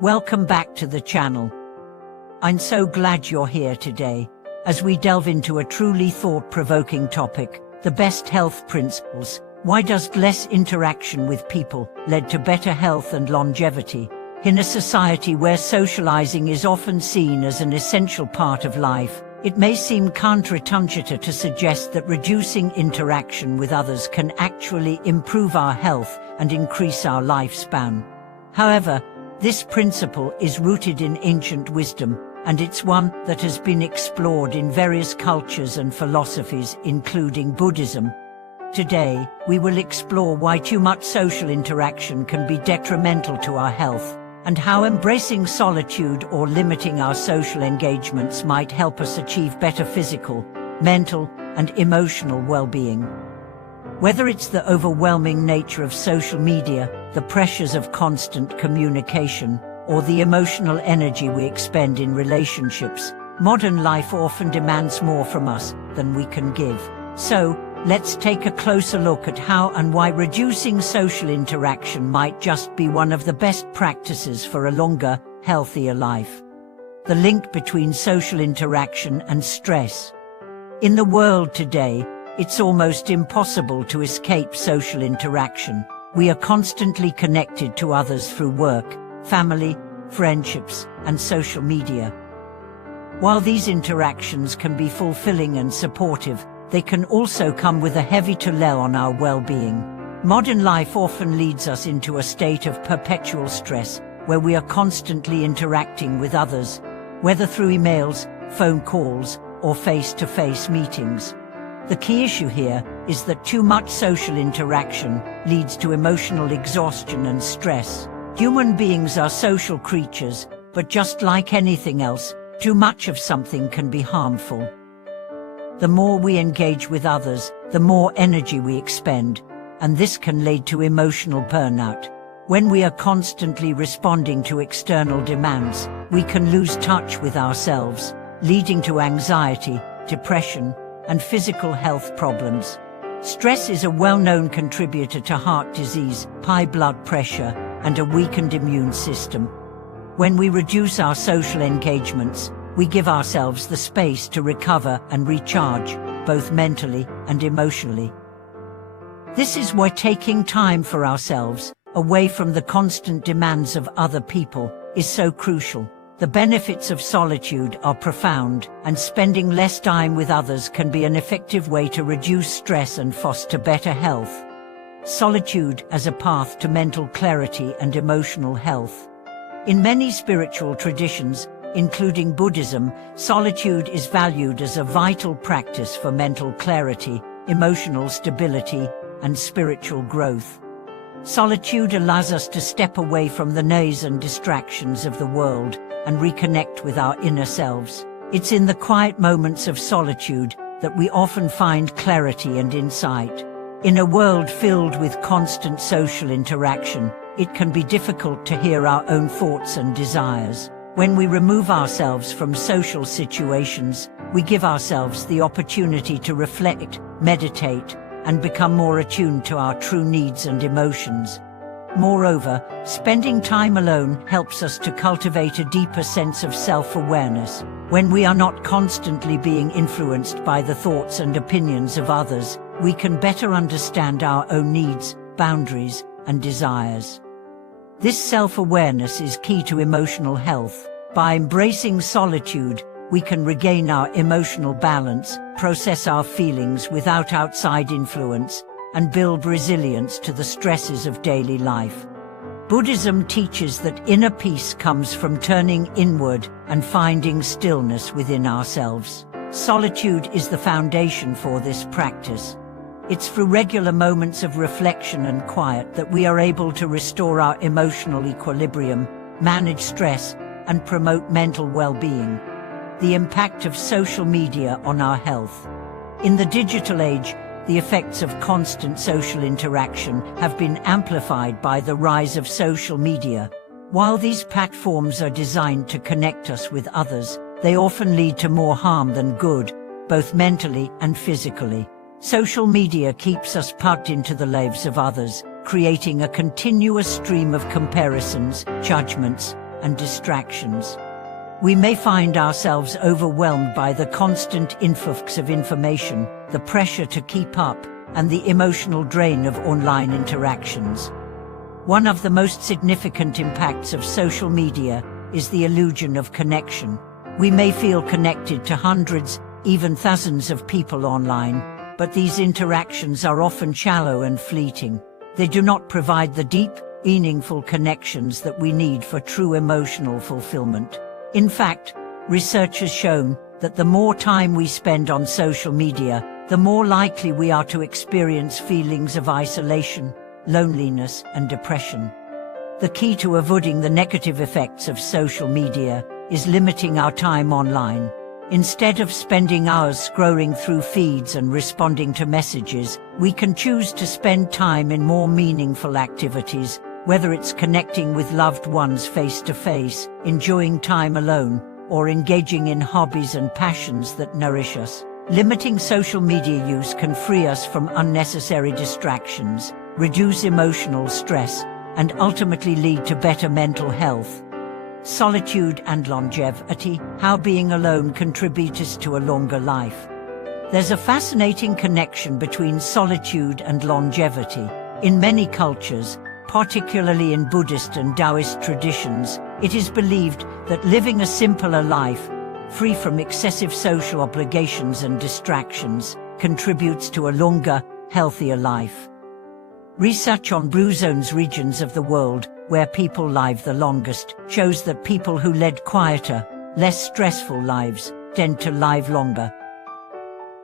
Welcome back to the channel. I'm so glad you're here today, as we delve into a truly thought-provoking topic, the best health principles. Why does less interaction with people lead to better health and longevity? In a society where socializing is often seen as an essential part of life, it may seem counterintuitive to suggest that reducing interaction with others can actually improve our health and increase our lifespan. However, this principle is rooted in ancient wisdom, and it's one that has been explored in various cultures and philosophies, including Buddhism. Today, we will explore why too much social interaction can be detrimental to our health, and how embracing solitude or limiting our social engagements might help us achieve better physical, mental, and emotional well-being. Whether it's the overwhelming nature of social media, the pressures of constant communication, or the emotional energy we expend in relationships, modern life often demands more from us than we can give. So, let's take a closer look at how and why reducing social interaction might just be one of the best practices for a longer, healthier life. The link between social interaction and stress. In the world today, it's almost impossible to escape social interaction. We are constantly connected to others through work, family, friendships, and social media. While these interactions can be fulfilling and supportive, they can also come with a heavy toll on our well-being. Modern life often leads us into a state of perpetual stress, where we are constantly interacting with others, whether through emails, phone calls, or face-to-face meetings. The key issue here is that too much social interaction leads to emotional exhaustion and stress. Human beings are social creatures, but just like anything else, too much of something can be harmful. The more we engage with others, the more energy we expend, and this can lead to emotional burnout. When we are constantly responding to external demands, we can lose touch with ourselves, leading to anxiety, depression, and physical health problems. Stress is a well-known contributor to heart disease, high blood pressure, and a weakened immune system. When we reduce our social engagements, we give ourselves the space to recover and recharge, both mentally and emotionally. This is why taking time for ourselves, away from the constant demands of other people, is so crucial. The benefits of solitude are profound, and spending less time with others can be an effective way to reduce stress and foster better health. Solitude as a path to mental clarity and emotional health. In many spiritual traditions, including Buddhism, solitude is valued as a vital practice for mental clarity, emotional stability, and spiritual growth. Solitude allows us to step away from the noise and distractions of the world and reconnect with our inner selves. It's in the quiet moments of solitude that we often find clarity and insight. In a world filled with constant social interaction, it can be difficult to hear our own thoughts and desires. When we remove ourselves from social situations, we give ourselves the opportunity to reflect, meditate, and become more attuned to our true needs and emotions. Moreover, spending time alone helps us to cultivate a deeper sense of self-awareness. When we are not constantly being influenced by the thoughts and opinions of others, we can better understand our own needs, boundaries, and desires. This self-awareness is key to emotional health. By embracing solitude, we can regain our emotional balance, process our feelings without outside influence, and build resilience to the stresses of daily life. Buddhism teaches that inner peace comes from turning inward and finding stillness within ourselves. Solitude is the foundation for this practice. It's through regular moments of reflection and quiet that we are able to restore our emotional equilibrium, manage stress, and promote mental well-being. The impact of social media on our health. In the digital age, the effects of constant social interaction have been amplified by the rise of social media. While these platforms are designed to connect us with others, they often lead to more harm than good, both mentally and physically. Social media keeps us plugged into the lives of others, creating a continuous stream of comparisons, judgments, and distractions. We may find ourselves overwhelmed by the constant influx of information, the pressure to keep up, and the emotional drain of online interactions. One of the most significant impacts of social media is the illusion of connection. We may feel connected to hundreds, even thousands of people online, but these interactions are often shallow and fleeting. They do not provide the deep, meaningful connections that we need for true emotional fulfillment. In fact, research has shown that the more time we spend on social media, the more likely we are to experience feelings of isolation, loneliness, and depression. The key to avoiding the negative effects of social media is limiting our time online. Instead of spending hours scrolling through feeds and responding to messages, we can choose to spend time in more meaningful activities, whether it's connecting with loved ones face-to-face, enjoying time alone, or engaging in hobbies and passions that nourish us. Limiting social media use can free us from unnecessary distractions, reduce emotional stress, and ultimately lead to better mental health. Solitude and longevity: how being alone contributes to a longer life. There's a fascinating connection between solitude and longevity. In many cultures, particularly in Buddhist and Taoist traditions, it is believed that living a simpler life, free from excessive social obligations and distractions, contributes to a longer, healthier life. Research on blue zones regions of the world, where people live the longest, shows that people who led quieter, less stressful lives tend to live longer.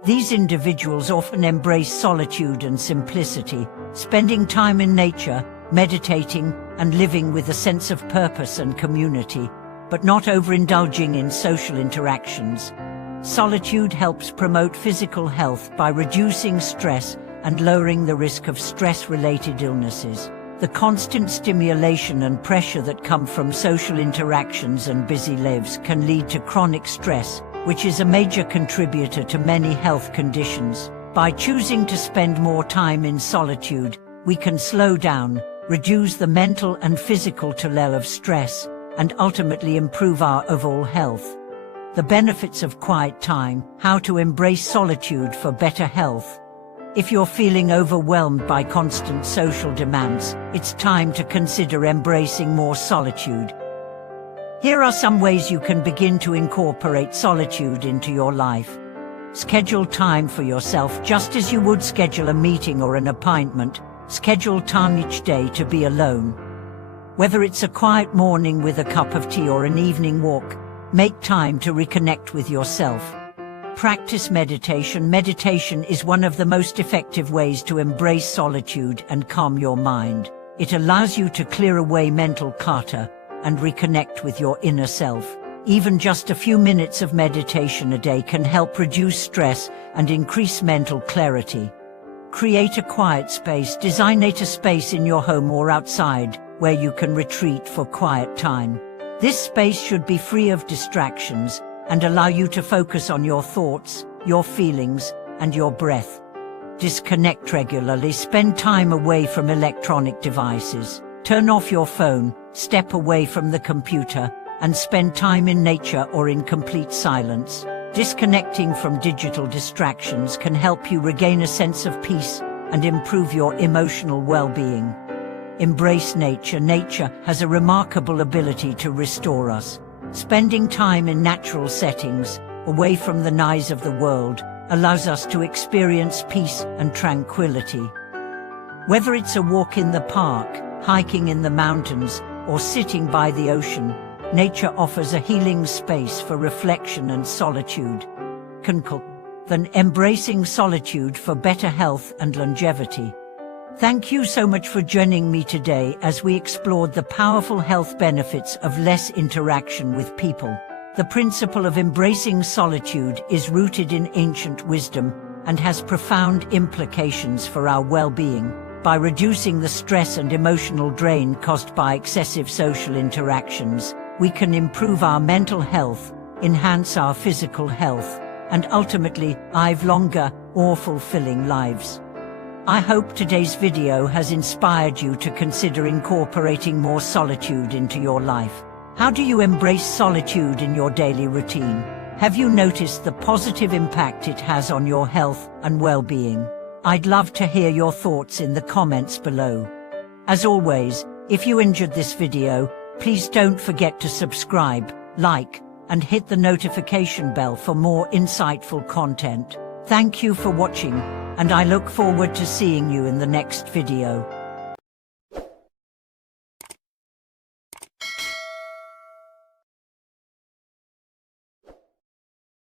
These individuals often embrace solitude and simplicity, spending time in nature, meditating, and living with a sense of purpose and community, but not overindulging in social interactions. Solitude helps promote physical health by reducing stress and lowering the risk of stress-related illnesses. The constant stimulation and pressure that come from social interactions and busy lives can lead to chronic stress, which is a major contributor to many health conditions. By choosing to spend more time in solitude, we can slow down, reduce the mental and physical toll of stress, and ultimately improve our overall health. The benefits of quiet time: how to embrace solitude for better health. If you're feeling overwhelmed by constant social demands, it's time to consider embracing more solitude. Here are some ways you can begin to incorporate solitude into your life. Schedule time for yourself just as you would schedule a meeting or an appointment. Schedule time each day to be alone. Whether it's a quiet morning with a cup of tea or an evening walk, make time to reconnect with yourself. Practice meditation. Meditation is one of the most effective ways to embrace solitude and calm your mind. It allows you to clear away mental clutter and reconnect with your inner self. Even just a few minutes of meditation a day can help reduce stress and increase mental clarity. Create a quiet space. Designate a space in your home or outside where you can retreat for quiet time. This space should be free of distractions and allow you to focus on your thoughts, your feelings, and your breath. Disconnect regularly. Spend time away from electronic devices. Turn off your phone, step away from the computer, and spend time in nature or in complete silence. Disconnecting from digital distractions can help you regain a sense of peace and improve your emotional well-being. Embrace nature. Nature has a remarkable ability to restore us. Spending time in natural settings, away from the noise of the world, allows us to experience peace and tranquility. Whether it's a walk in the park, hiking in the mountains, or sitting by the ocean, nature offers a healing space for reflection and solitude. Then embracing solitude for better health and longevity. Thank you so much for joining me today as we explored the powerful health benefits of less interaction with people. The principle of embracing solitude is rooted in ancient wisdom and has profound implications for our well-being. By reducing the stress and emotional drain caused by excessive social interactions, we can improve our mental health, enhance our physical health, and ultimately live longer, more fulfilling lives. I hope today's video has inspired you to consider incorporating more solitude into your life. How do you embrace solitude in your daily routine? Have you noticed the positive impact it has on your health and well-being? I'd love to hear your thoughts in the comments below. As always, if you enjoyed this video, please don't forget to subscribe, like, and hit the notification bell for more insightful content. Thank you for watching, and I look forward to seeing you in the next video.